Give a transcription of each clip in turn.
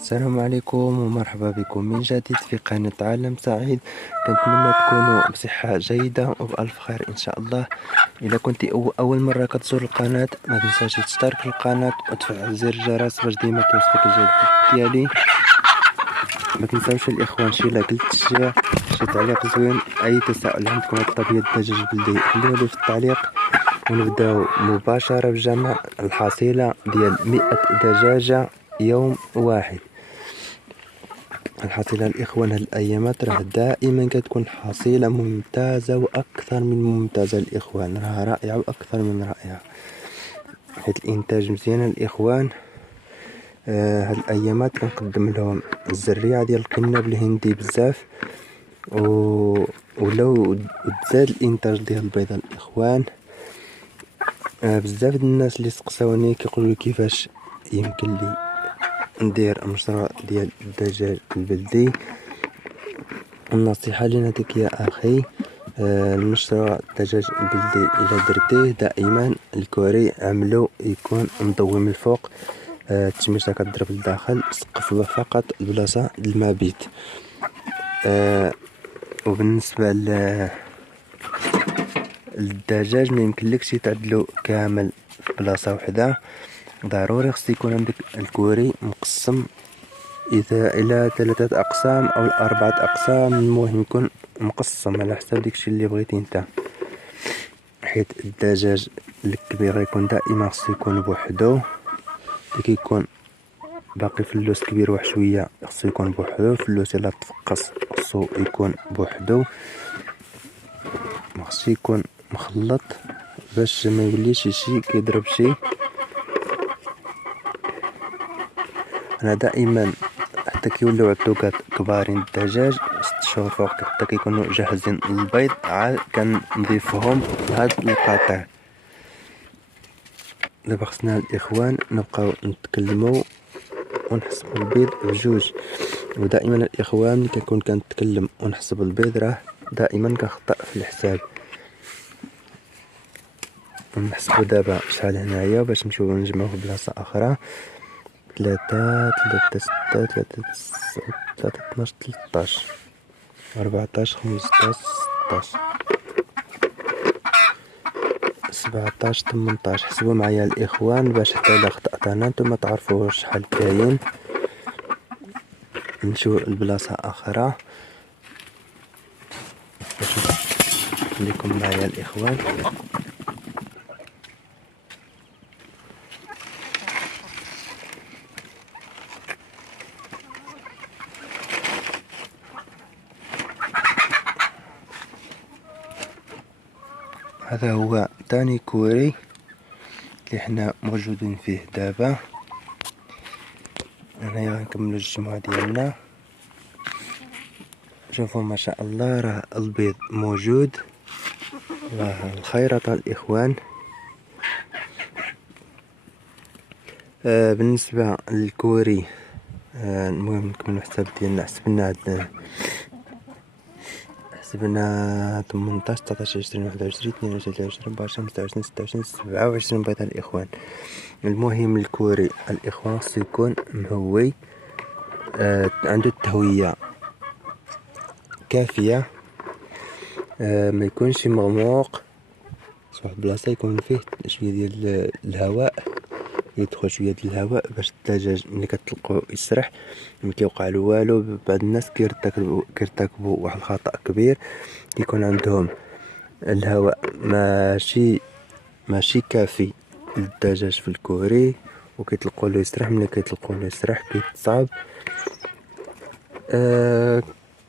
السلام عليكم ومرحبا بكم من جديد في قناة عالم سعيد. كنتمنى تكونوا بصحة جيدة وبألف خير إن شاء الله. إذا كنت أول مرة كتزور القناة ما تنساش تشترك في القناة وتفعل زر الجرس باش ديما توصلك الجديد ديالي. ما تنساوش الإخوان شي لايك للتشجيع، شي تعليق زوين. أي تساؤل عندكم على طبيعة الدجاج البلدي خليولي في التعليق، ونبداو مباشرة بجمع الحصيلة ديال 100 دجاجة يوم واحد. الحصيلة الإخوان هاد الأيامات راه دائما كتكون حصيلة ممتازة وأكثر من ممتازة الإخوان، راها رائعة وأكثر من رائعة، حيت الإنتاج مزيان الإخوان. هاد الأيامات كنقدم لهم الزريعة ديال القناب الهندي بزاف، ولو تزاد الإنتاج ديال البيضة الإخوان. بزاف د الناس اللي سقساوني كيقولوا كيفاش يمكن لي ندير مشروع ديال الدجاج البلدي. النصيحة اللي نعطيك يا أخي، المشروع الدجاج البلدي إلا درتيه دائما الكوري عملو يكون مضوي من الفوق، التميشة كتضرب لداخل، سقف فقط البلاصة المبيت. وبالنسبة للدجاج ما يمكنلكش تعدلو كامل في بلاصة وحدة، ضروري خص يكون عندك الكوري مقسم إذا إلى 3 أقسام أو 4 أقسام، المهم يكون مقسم على حسب داكشي اللي بغيتي نتا. حيت الدجاج الكبير يكون دائما خصو يكون بوحدو، اللي كيكون باقي فلوس كبير واحد شوية خصو يكون بوحدو، فلوس إلا تفقس خصو يكون بوحدو، مخصو يكون مخلط باش ما يوليش شي كيضرب شي. أنا دائما حتى كيوليو عطوكات كبارين الدجاج 6 شهور فوق حتى كيكونوا جاهزين للبيض، عاد كنضيفهم لهاد القطع. دابا خصنا الإخوان نبقاو نتكلمو ونحسبو البيض بجوج، ودائما الإخوان ملي كنكون كنتكلم ونحسب البيض راه دائما كنخطأ في الحساب. نحسبو دابا شحال هنايا باش نمشيو نجمعوه في بلاصة أخرى. 3 3 6 3 9 3 12 13 14 15 16 17 18. حسبوا معايا الإخوان باش حتى إلا خطأت أنا نتوما تعرفوا شحال كاين. نمشيو لبلاصة أخرى باش نخليكم معايا الإخوان. هذا هو تاني كوري اللي حنا موجودين فيه دابا. هنايا غنكملو الجمعة ديالنا. شوفوا ما شاء الله راه البيض موجود، راه الخيرطة الإخوان. بالنسبة للكوري، المهم نكملو الحساب ديالنا. حسبنا 18 19 20 21 22 23 24 25 26 27 بيضة الإخوان. المهم الكوري الإخوان خصو يكون مهوي، عنده التهوية كافية، ما يكونش مغموق، واحد البلاصة يكون فيه شوية ديال الهواء، يدخل شوية ديال الهواء باش الدجاج ملي كتطلقو يسرح ما كيوقعلو والو. بعض الناس كيرتكبوا واحد الخطأ كبير، كيكون عندهم الهواء ماشي كافي للدجاج في الكوري وكيطلقولو يسرح. ملي كيطلقولو يسرح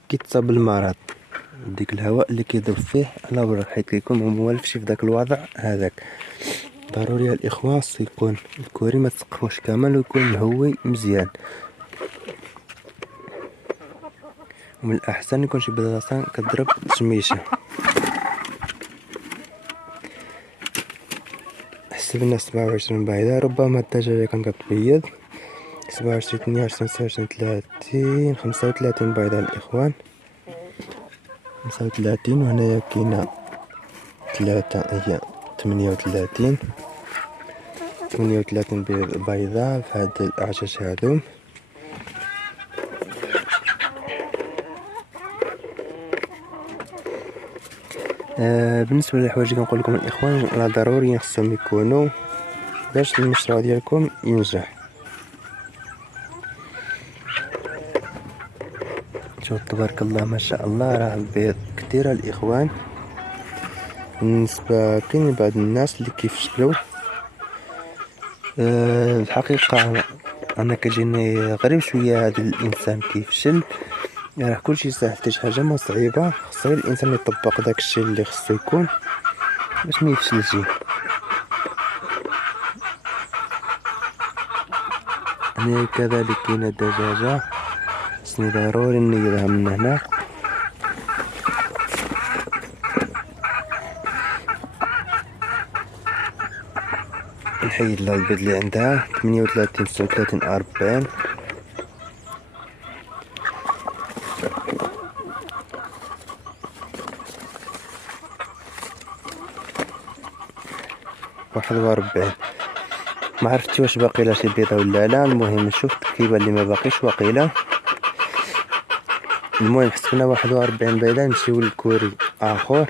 كيتصاب بالمرض، ديك الهواء اللي كيضرب فيه على برا، حيت كيكون موالفش في داك الوضع هذاك. ضروري الإخوان خصو يكون الكوري ما تسقفوش كامل ويكون مهوي مزيان، ومن الأحسن يكون شي بلاصة كضرب تشميشة. حسبنا 27 بيضة، ربما الدجاجة كانت كتبيض 27 28 29 30 35 بيضة الإخوان، 35. وهنايا كاينة 3 هي 38 بيضة في هاد الأعشاش هادو. بالنسبه للحوايج اللي كنقول لكم الاخوان راه ضروري خصهم يكونوا باش المشروع ديالكم ينجح. شوف تبارك الله ما شاء الله راه البيض كثيره الاخوان. بالنسبه كاين بعض الناس اللي كيفشلوا. الحقيقه انا كيجيني غريب شويه هذا الانسان كيفشل. راه كلشي ساهل حتى شي حاجه ما صعيبه، خص غير الانسان يطبق داك الشيء اللي خصو يكون باش ما يفشلش. هنا كذلك كاينه دجاجه خصني ضروري نيضها من هنا. نحيد لها البيض اللي عندها 38 39 40. واحد و40. ما عرفتش واش باقي لها شي بيضه ولا لا. المهم شفت كيبان لي ما باقيش واقيلا. المهم حسبنا 41 بيضه. نمشيو للكوري اخر.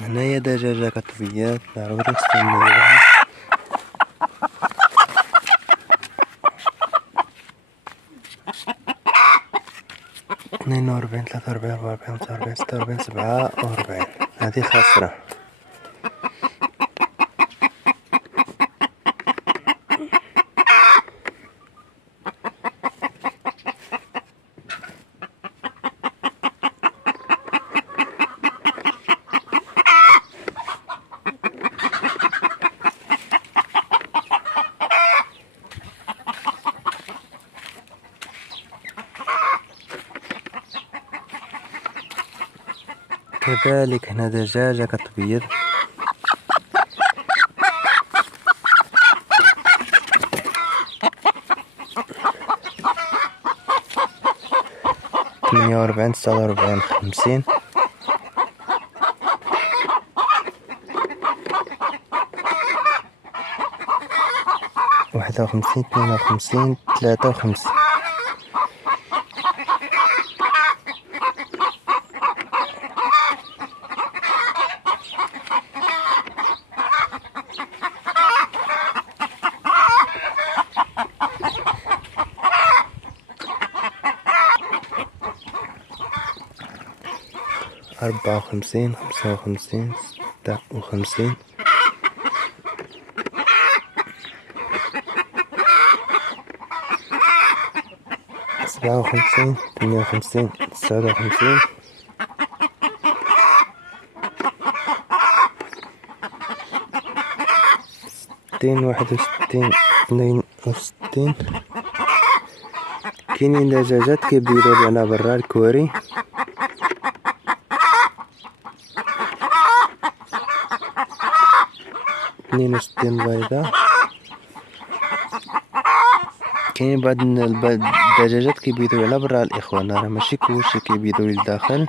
هنايا دجاجة كطبيات ضروري نستنيوها. 42 43 44 45 46 47. هذه خاسرة. كذلك هنا دجاجة كتبيض. ثمانية وربعين 49 50. واحد وخمسين 52 53. 54 55 56. 57 58 59. 60 61 62. كاينين دجاجات كيبيضوا لنا برا الكوري. 62 بيضة. كاين بعض الدجاجات كيبيضوا على برا الاخوان، راه ماشي كلشي كيبيضوا للداخل،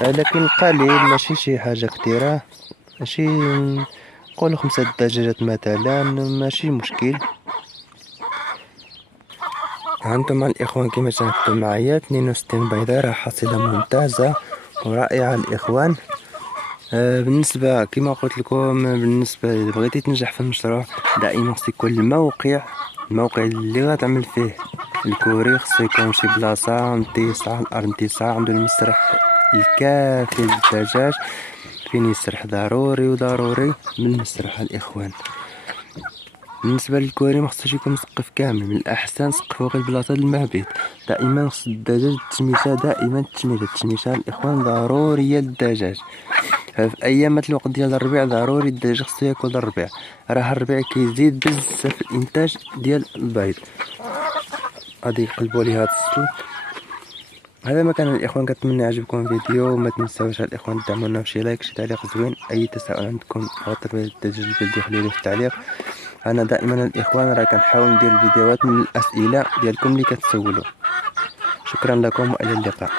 لكن قليل ماشي شي حاجه كثيره. ماشي نقولوا 5 دجاجات مثلا ماشي مشكل. هانتوما الاخوان كما شاهدتوا معايا 62 بيضه راه حصيله ممتازه ورائعه الاخوان. بالنسبه كما قلت لكم، بالنسبه اذا بغيتي تنجح في المشروع دائما خص يكون الموقع اللي غتعمل فيه الكوري خصو يكون شي بلاصه متسعه، الارض متسعه، عنده المسرح الكافي للدجاج فين يسرح ضروري وضروري بالمسرح الاخوان. بالنسبه للكوري ما خصوش يكون مسقف كامل، من الاحسن سقفو غير البلاصه المهبط. دائما خص الدجاج التشميشه، دائما التشميشه الاخوان ضروريه للدجاج. في ايامات الوقت ديال الربيع ضروري الدجاج خصو ياكل الربيع، راه الربيع كيزيد بزاف الانتاج ديال البيض. غادي يقلبوا لي هاد السلك. هذا ما كان الاخوان، كنتمنى يعجبكم الفيديو. وما تنساوش الاخوان تدعمونا بشي لايك، شي تعليق زوين. اي تساؤل عندكم او تربيه الدجاج البلدي خليوه في التعليق. انا دائما الاخوان راه كنحاول ندير الفيديوهات من الاسئله ديالكم اللي كتسولوا. شكرا لكم والى اللقاء.